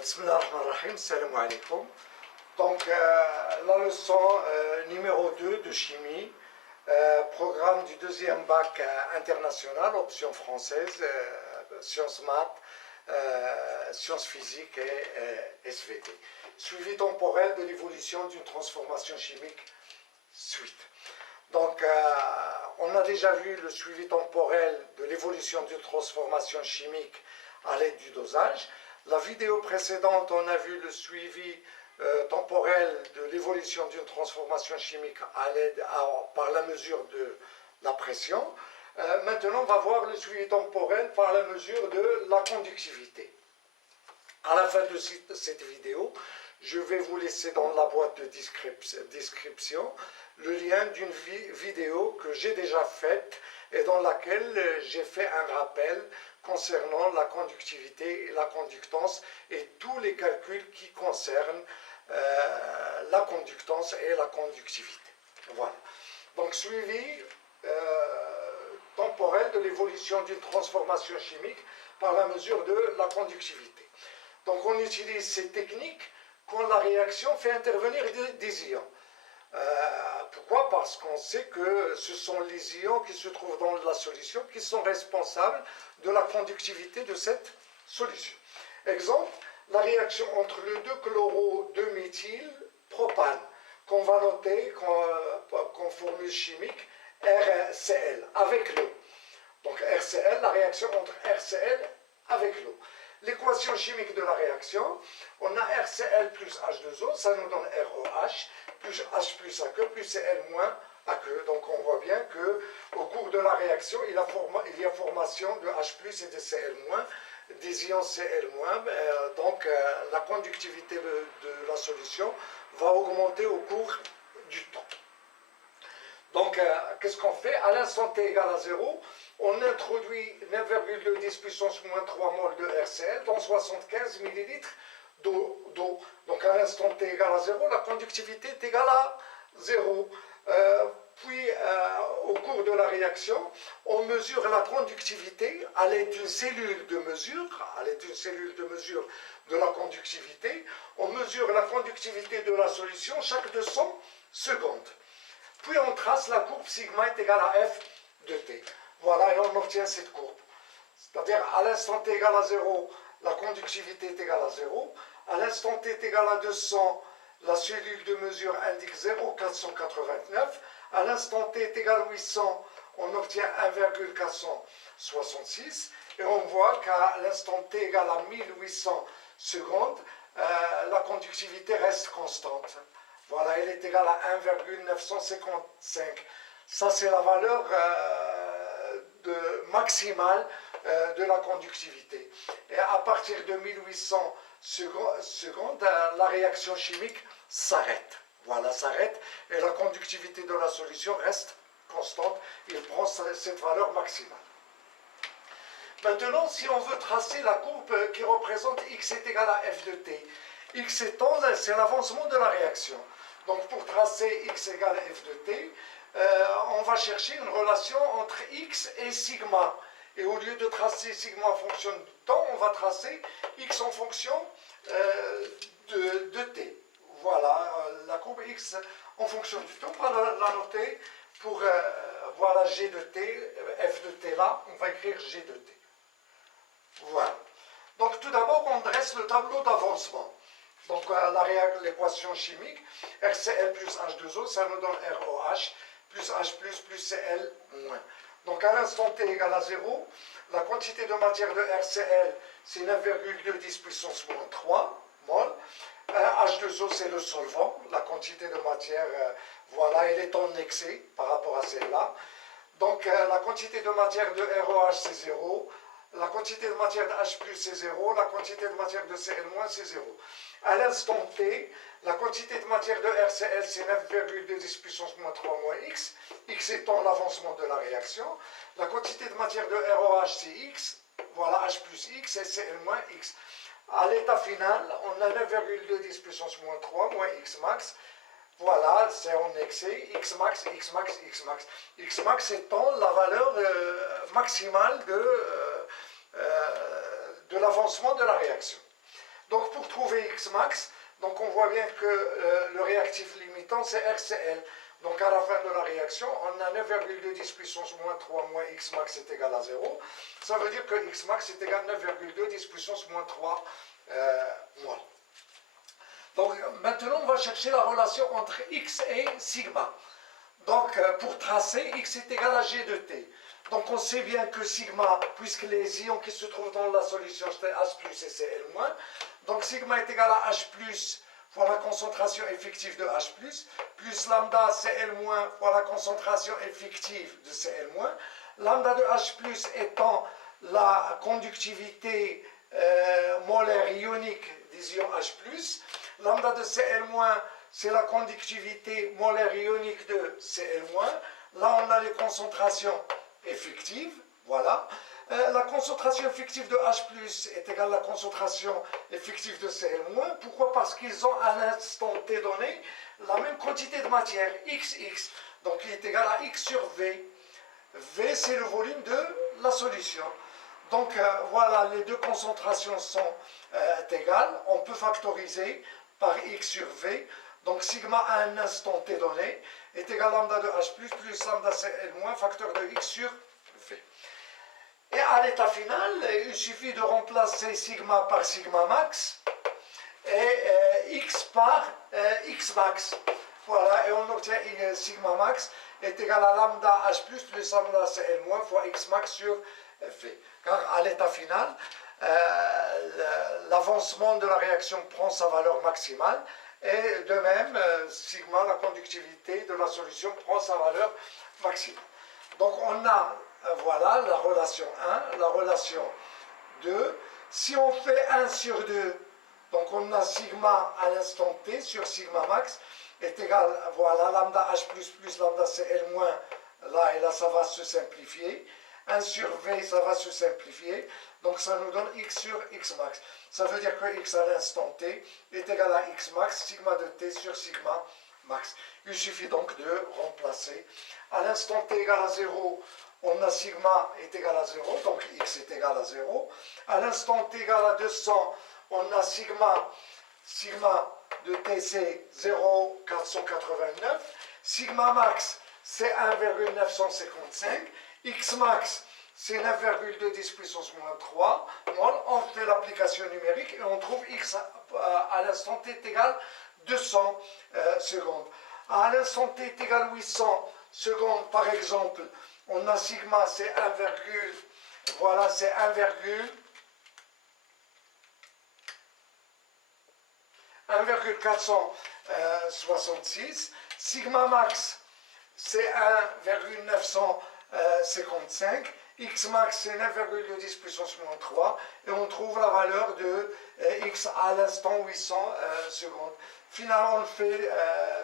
Bismillah ar-Rahman ar-Rahim, salam alaikum. Donc, la leçon numéro 2 de chimie, programme du deuxième bac international, option française, sciences maths, sciences physiques et SVT. Suivi temporel de l'évolution d'une transformation chimique suite. Donc, on a déjà vu le suivi temporel de l'évolution d'une transformation chimique à l'aide du dosage. La vidéo précédente, on a vu le suivi temporel de l'évolution d'une transformation chimique par la mesure de la pression. Maintenant, on va voir le suivi temporel par la mesure de la conductivité. À la fin de cette vidéo, je vais vous laisser dans la boîte de description le lien d'une vidéo que j'ai déjà faite et dans laquelle j'ai fait un rappel concernant la conductivité et la conductance et tous les calculs qui concernent la conductance et la conductivité. Voilà. Donc, suivi temporel de l'évolution d'une transformation chimique par la mesure de la conductivité. Donc, on utilise ces techniques quand la réaction fait intervenir des ions. Pourquoi? Parce qu'on sait que ce sont les ions qui se trouvent dans la solution qui sont responsables de la conductivité de cette solution. Exemple, la réaction entre le 2-chloro-2-méthylpropane, qu'on va noter comme formule chimique RCl, avec l'eau. Donc RCl, la réaction entre RCl avec l'eau. L'équation chimique de la réaction, on a RCl plus H2O, ça nous donne ROH, plus H plus AQ, plus Cl moins AQ. Donc on voit bien qu'au cours de la réaction, il y a formation de H plus et de Cl moins, des ions Cl moins. Donc la conductivité de la solution va augmenter au cours du temps. Donc qu'est-ce qu'on fait? À l'instant t égale à 0, on introduit 9,2 puissance moins 3 mol de RCl dans 75 ml d'eau. Donc à l'instant t égale à 0, la conductivité est égale à 0. Puis au cours de la réaction, on mesure la conductivité à l'aide d'une cellule de mesure, de la conductivité. On mesure la conductivité de la solution chaque 200 secondes. Puis on trace la courbe sigma est égale à f de t. Voilà, et on obtient cette courbe. C'est-à-dire, à l'instant t égale à 0, la conductivité est égale à 0. À l'instant t est égal à 200, la cellule de mesure indique 0,489. À l'instant t est égal à 800, on obtient 1,466. Et on voit qu'à l'instant t égale à 1800 secondes, la conductivité reste constante. Voilà, elle est égale à 1,955. Ça, c'est la valeur maximale de la conductivité. Et à partir de 1800 secondes, la réaction chimique s'arrête. Voilà, s'arrête et la conductivité de la solution reste constante. Il prend cette valeur maximale. Maintenant, si on veut tracer la courbe qui représente x est égal à f de t, x étant, c'est l'avancement de la réaction. Donc, pour tracer x égale à f de t, on va chercher une relation entre x et sigma. Et au lieu de tracer sigma en fonction du temps, on va tracer x en fonction de t. Voilà, la courbe x en fonction du temps, on va la noter pour voilà g de t, f de t là, on va écrire g de t. Voilà. Donc tout d'abord, on dresse le tableau d'avancement. Donc l'équation chimique, RCl plus H2O, ça nous donne ROH, plus H plus Cl moins. Donc à l'instant t égale à 0, la quantité de matière de RCl, c'est 9,2 puissance moins 3 mol. H2O, c'est le solvant, la quantité de matière, voilà, elle est en excès par rapport à celle-là. Donc la quantité de matière de ROH, c'est 0. La quantité de matière de H+, c'est 0. La quantité de matière de Cl-, c'est 0. À l'instant t, la quantité de matière de RCl, c'est 9,2 puissance moins 3 moins x. X étant l'avancement de la réaction. La quantité de matière de ROH, c'est x. Voilà, H plus x et Cl moins x. À l'état final, on a 9,2 puissance moins 3 moins x max. Voilà, c'est en excès, x max, x max, x max. X max étant la valeur maximale de l'avancement de la réaction. Donc pour trouver X max, donc on voit bien que le réactif limitant c'est RCl. Donc à la fin de la réaction, on a 9,2 10 puissance moins 3 moins X max est égal à 0. Ça veut dire que X max est égal à 9,2 10 puissance moins 3 mol. Donc maintenant on va chercher la relation entre X et sigma. Donc pour tracer, X est égal à G de T. Donc on sait bien que sigma, puisque les ions qui se trouvent dans la solution c'est H plus et Cl-, donc sigma est égal à H plus fois la concentration effective de H plus lambda Cl- fois la concentration effective de Cl-. Lambda de H plus étant la conductivité molaire ionique des ions H+, lambda de Cl-, c'est la conductivité molaire ionique de Cl-. Là, on a les concentrations effectives, voilà. La concentration effective de H+, est égale à la concentration effective de Cl-. Pourquoi? Parce qu'ils ont à l'instant T donné la même quantité de matière, XX. Donc, il est égal à X sur V. V, c'est le volume de la solution. Donc, voilà, les deux concentrations sont égales. On peut factoriser par X sur V. Donc, sigma à un instant T donné est égal à lambda de H+, plus lambda Cl-, facteur de X sur V. Et à l'état final, il suffit de remplacer sigma par sigma max et X par X max. Voilà, et on obtient sigma max est égal à lambda H+, plus lambda Cl- fois X max sur V. Car à l'état final, l'avancement de la réaction prend sa valeur maximale. Et de même, sigma, la conductivité de la solution, prend sa valeur maximale. Donc on a, voilà, la relation 1, la relation 2. Si on fait 1 sur 2, donc on a sigma à l'instant t sur sigma max est égal, voilà, lambda h plus lambda cl moins, là et là ça va se simplifier. 1 sur v, ça va se simplifier. Donc ça nous donne x sur x max. Ça veut dire que x à l'instant t est égal à x max, sigma de t sur sigma max. Il suffit donc de remplacer. À l'instant t égale à 0, on a sigma est égal à 0, donc x est égal à 0. À l'instant t égale à 200, on a sigma de t c'est 0,489. Sigma max c'est 1,955. X max, c'est 9,2 10 puissance moins 3. On fait l'application numérique et on trouve X à l'instant t est égal à 200 secondes. À l'instant t est égal à 800 secondes, par exemple, on a sigma, c'est 1, voilà, c'est 1,466. Sigma max, c'est 1,955. X max, c'est 9,10 puissance moins 3. Et on trouve la valeur de X à l'instant 800 secondes. Finalement, on fait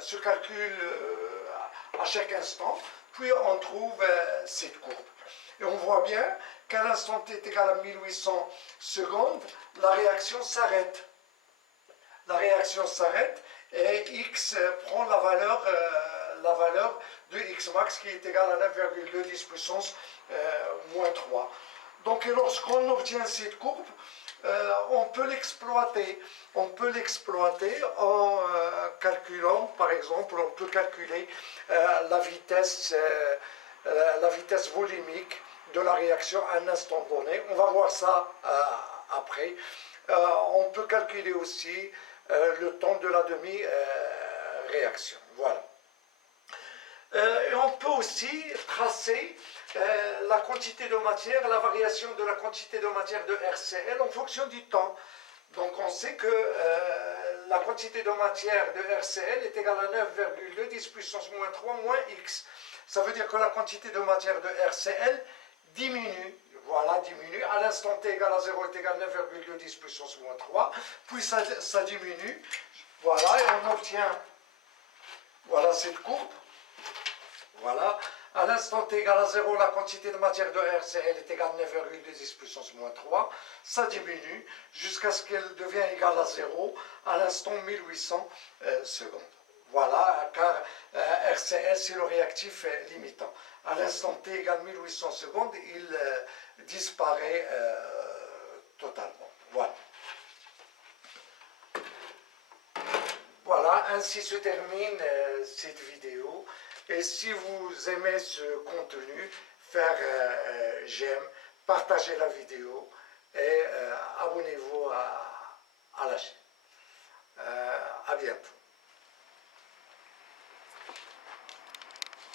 ce calcul à chaque instant. Puis on trouve cette courbe. Et on voit bien qu'à l'instant t est égal à 1800 secondes, la réaction s'arrête. La réaction s'arrête et X prend la valeur de X max qui est égal à 9,2 10 puissance moins 3. Donc lorsqu'on obtient cette courbe, on peut l'exploiter. On peut l'exploiter en calculant, par exemple, on peut calculer la vitesse volumique de la réaction à un instant donné. On va voir ça après. On peut calculer aussi le temps de la demi-réaction. Voilà. Et on peut aussi tracer la quantité de matière, la variation de la quantité de matière de RCl en fonction du temps. Donc on sait que la quantité de matière de RCl est égale à 9,2 10 puissance moins 3 moins X. Ça veut dire que la quantité de matière de RCl diminue. Voilà, diminue. À l'instant t égale à 0 est égal à 9,2 10 puissance moins 3. Puis ça diminue. Voilà, et on obtient, voilà cette courbe. Voilà. À l'instant t égale à 0, la quantité de matière de RCl est égale à 9,2 10 puissance moins 3. Ça diminue jusqu'à ce qu'elle devienne égale à 0 à l'instant 1800 secondes. Voilà, car RCl c'est le réactif limitant. À l'instant t égale 1800 secondes, il disparaît totalement. Voilà. ainsi se termine cette vidéo. Et si vous aimez ce contenu, faire j'aime, partagez la vidéo et abonnez-vous à la chaîne. À bientôt.